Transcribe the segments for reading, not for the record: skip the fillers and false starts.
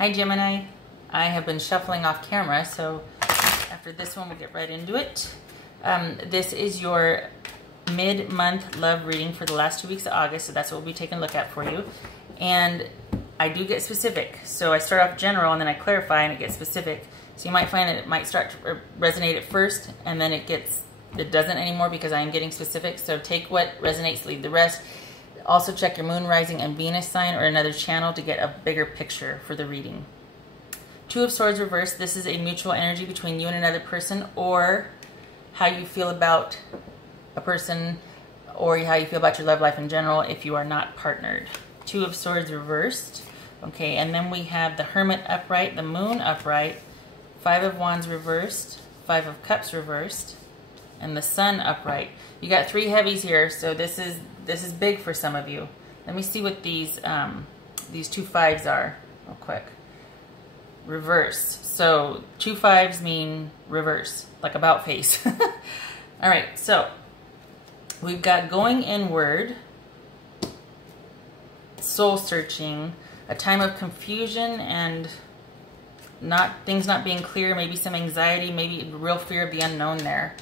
Hi Gemini, I have been shuffling off camera, so after this one we'll get right into it. This is your mid-month love reading for the last 2 weeks of August, so that's what we'll be taking a look at for you. And I do get specific, so I start off general and then I clarify and it gets specific. So you might find that it might start to resonate at first and then it doesn't anymore because I am getting specific. So take what resonates, leave the rest. Also check your moon, rising, and Venus sign or another channel to get a bigger picture for the reading. Two of Swords reversed. This is a mutual energy between you and another person, or how you feel about a person, or how you feel about your love life in general if you are not partnered. Two of Swords reversed. Okay, and then we have the Hermit upright, the Moon upright, Five of Wands reversed, Five of Cups reversed, and the Sun upright. You got three heavies here, so this is big for some of you. Let me see what these two fives are real quick. Reverse. So 2 5s mean reverse, like about face. All right, so we've got going inward, soul searching, a time of confusion and things not being clear, maybe some anxiety, maybe real fear of the unknown there.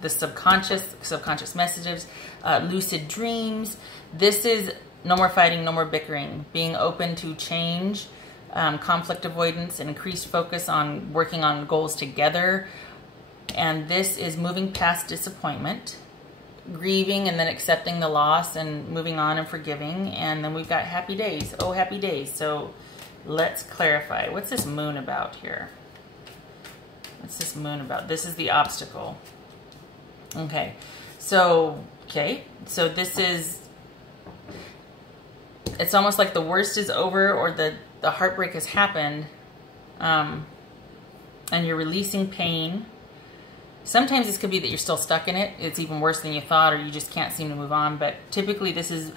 The subconscious messages, lucid dreams. This is no more fighting, no more bickering, being open to change, conflict avoidance, and increased focus on working on goals together. And this is moving past disappointment, grieving and then accepting the loss and moving on and forgiving. And then we've got happy days. Oh, happy days. So let's clarify. What's this moon about here? What's this moon about? This is the obstacle. Okay, so this is, it's almost like the worst is over, or the heartbreak has happened, and you're releasing pain. Sometimes this could be that you're still stuck in it. It's even worse than you thought, or you just can't seem to move on. But typically this is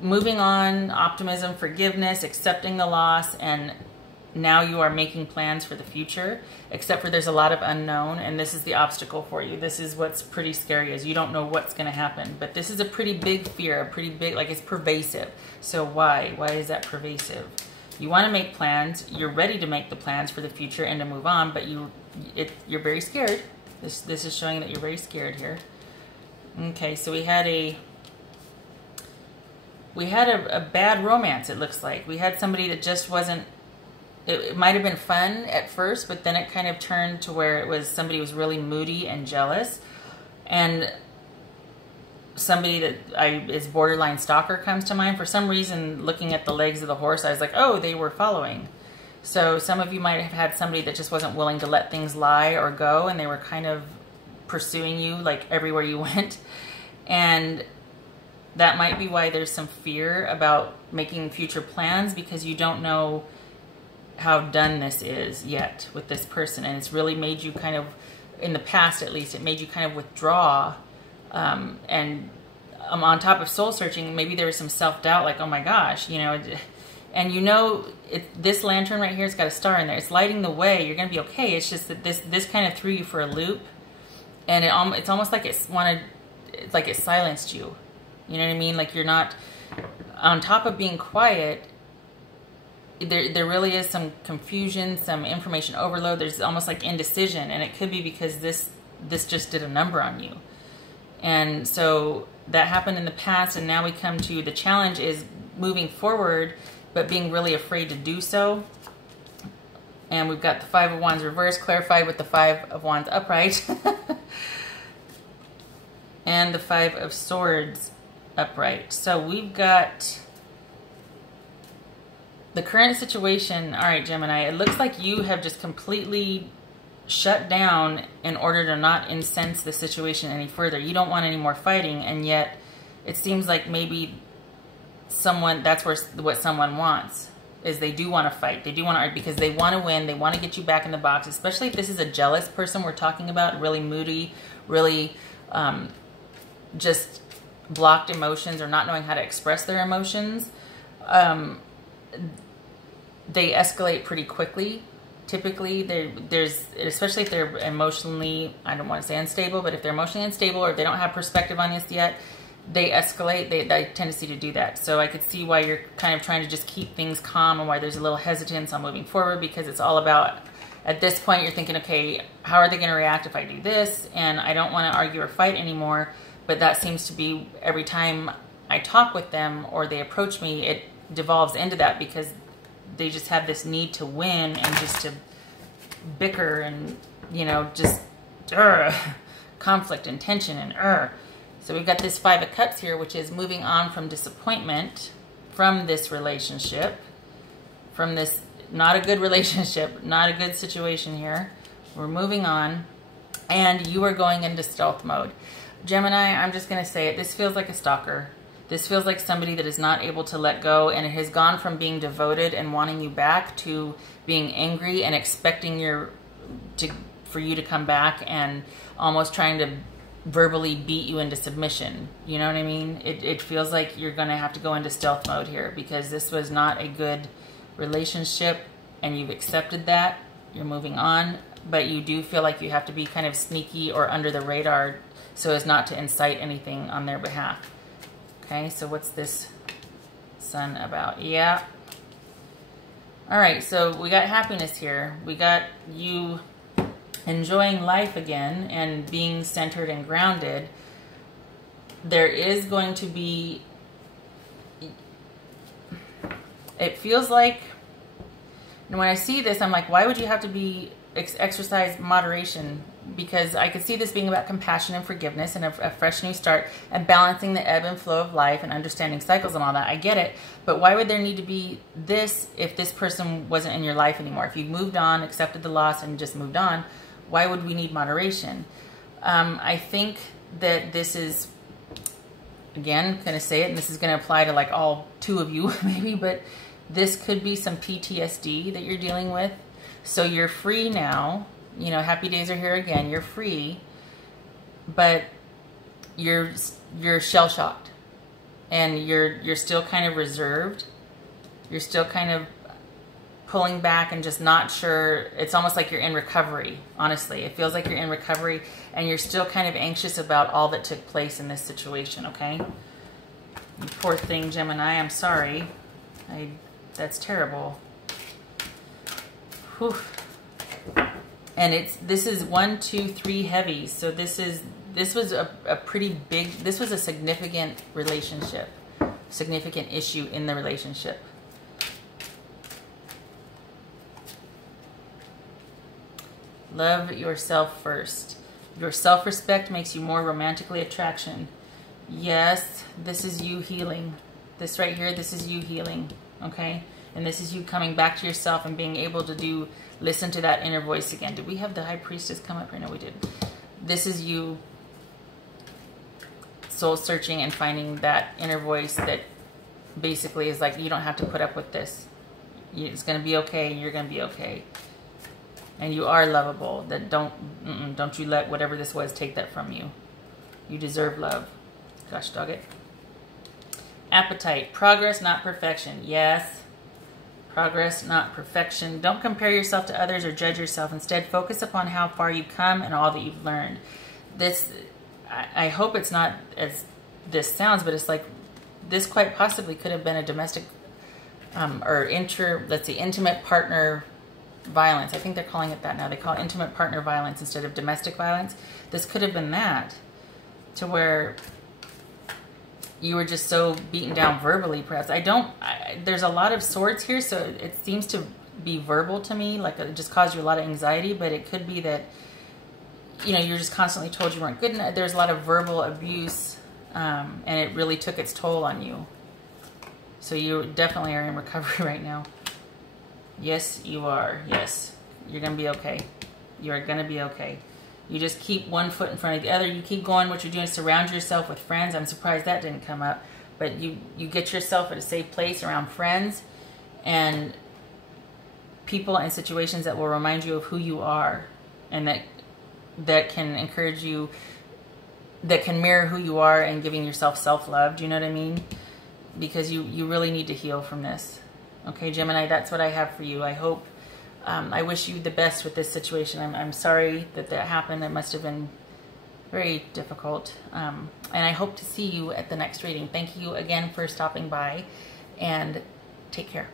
moving on, optimism, forgiveness, accepting the loss, and now you are making plans for the future, except for there's a lot of unknown, and this is the obstacle for you. This is what's pretty scary, is you don't know what's going to happen. But this is a pretty big fear, a pretty big, like it's pervasive. So why? Why is that pervasive? You want to make plans. You're ready to make the plans for the future and to move on, but you're very scared. This is showing that you're very scared here. Okay, so we had a bad romance, it looks like. We had somebody that just wasn't, it might have been fun at first, but then it kind of turned to where it was somebody was really moody and jealous. And somebody that is borderline stalker comes to mind. For some reason, looking at the legs of the horse, I was like, oh, they were following. So some of you might have had somebody that just wasn't willing to let things lie or go, and they were kind of pursuing you like everywhere you went. And that might be why there's some fear about making future plans, because you don't know how done this is yet with this person. And it's really made you kind of, in the past at least, it made you kind of withdraw. And on top of soul searching, maybe there was some self-doubt, like, oh my gosh, you know. And you know, this lantern right here has got a star in there. It's lighting the way. You're going to be okay. It's just that this kind of threw you for a loop. And it's almost like it's like it silenced you. You know what I mean? Like, you're not, on top of being quiet, there really is some confusion, some information overload. There's almost like indecision, and it could be because this just did a number on you. And so that happened in the past, and now we come to the challenge is moving forward, but being really afraid to do so. And we've got the Five of Wands reversed, clarified with the Five of Wands upright. And the Five of Swords upright. So we've got the current situation. All right, Gemini, it looks like you have just completely shut down in order to not incense the situation any further. You don't want any more fighting, and yet it seems like maybe that's what someone wants, is they do want to fight. They do want to argue because they want to win. They want to get you back in the box, especially if this is a jealous person we're talking about, really moody, really just blocked emotions or not knowing how to express their emotions. They escalate pretty quickly. Typically, especially if they're emotionally, I don't want to say unstable, but if they're emotionally unstable or if they don't have perspective on this yet, they escalate. They have a tendency to do that. So I could see why you're kind of trying to just keep things calm and why there's a little hesitance on moving forward, because it's all about, at this point, you're thinking, okay, how are they going to react if I do this? And I don't want to argue or fight anymore. But that seems to be every time I talk with them or they approach me, it devolves into that, because they just have this need to win and just to bicker and, you know, just conflict and tension and So we've got this 5 of Cups here, which is moving on from disappointment from this relationship, from this not a good relationship, not a good situation here. We're moving on, and you are going into stealth mode. Gemini, I'm just going to say it. This feels like a stalker. This feels like somebody that is not able to let go, and it has gone from being devoted and wanting you back to being angry and expecting for you to come back and almost trying to verbally beat you into submission. You know what I mean? It feels like you're going to have to go into stealth mode here, because this was not a good relationship and you've accepted that. You're moving on, but you do feel like you have to be kind of sneaky or under the radar so as not to incite anything on their behalf. Okay, so what's this Sun about? Yeah. All right, so we got happiness here. We got you enjoying life again and being centered and grounded. There is going to be, it feels like, and when I see this, I'm like, why would you have to be exercise moderation? Because I could see this being about compassion and forgiveness and a fresh new start and balancing the ebb and flow of life and understanding cycles and all that. I get it. But why would there need to be this if this person wasn't in your life anymore? If you moved on, accepted the loss, and just moved on, why would we need moderation? I think that this is, again, going to say it, and this is going to apply to like all 2 of you maybe, but this could be some PTSD that you're dealing with. So you're free now. You know, happy days are here again. You're free, but you're shell-shocked, and you're still kind of reserved. You're still kind of pulling back and just not sure. It's almost like you're in recovery, honestly. It feels like you're in recovery, and you're still kind of anxious about all that took place in this situation, okay? You poor thing, Gemini. I'm sorry. That's terrible. Whew. And this is 1, 2, 3 heavies. So this was a pretty big, this was a significant relationship, significant issue in the relationship. Love yourself first. Your self-respect makes you more romantically attraction. Yes, this is you healing. This right here, this is you healing, okay? And this is you coming back to yourself and being able to listen to that inner voice again. Did we have the High Priestess come up here? No, we did. This is you soul searching and finding that inner voice that basically is like, you don't have to put up with this. It's going to be okay. You're going to be okay. And you are lovable. That don't you let whatever this was take that from you. You deserve love. Gosh dog it. Appetite. Progress, not perfection. Yes. Progress, not perfection. Don't compare yourself to others or judge yourself. Instead, focus upon how far you've come and all that you've learned. This, I hope it's not as this sounds, but it's like this quite possibly could have been a domestic let's see, intimate partner violence. I think they're calling it that now. They call it intimate partner violence instead of domestic violence. This could have been that, to where you were just so beaten down verbally, perhaps. There's a lot of swords here, so it seems to be verbal to me, like it just caused you a lot of anxiety, but it could be that, you know, you're just constantly told you weren't good enough. There's a lot of verbal abuse, and it really took its toll on you. So you definitely are in recovery right now. Yes, you are. Yes, you're going to be okay. You are going to be okay. You just keep one foot in front of the other. You keep going. What you're doing is surround yourself with friends. I'm surprised that didn't come up. But you get yourself at a safe place around friends and people and situations that will remind you of who you are, and that can encourage you, that can mirror who you are, and giving yourself self-love. Do you know what I mean? Because you really need to heal from this. Okay, Gemini, that's what I have for you. I hope, I wish you the best with this situation. I'm sorry that happened. It must have been very difficult. And I hope to see you at the next reading. Thank you again for stopping by, and take care.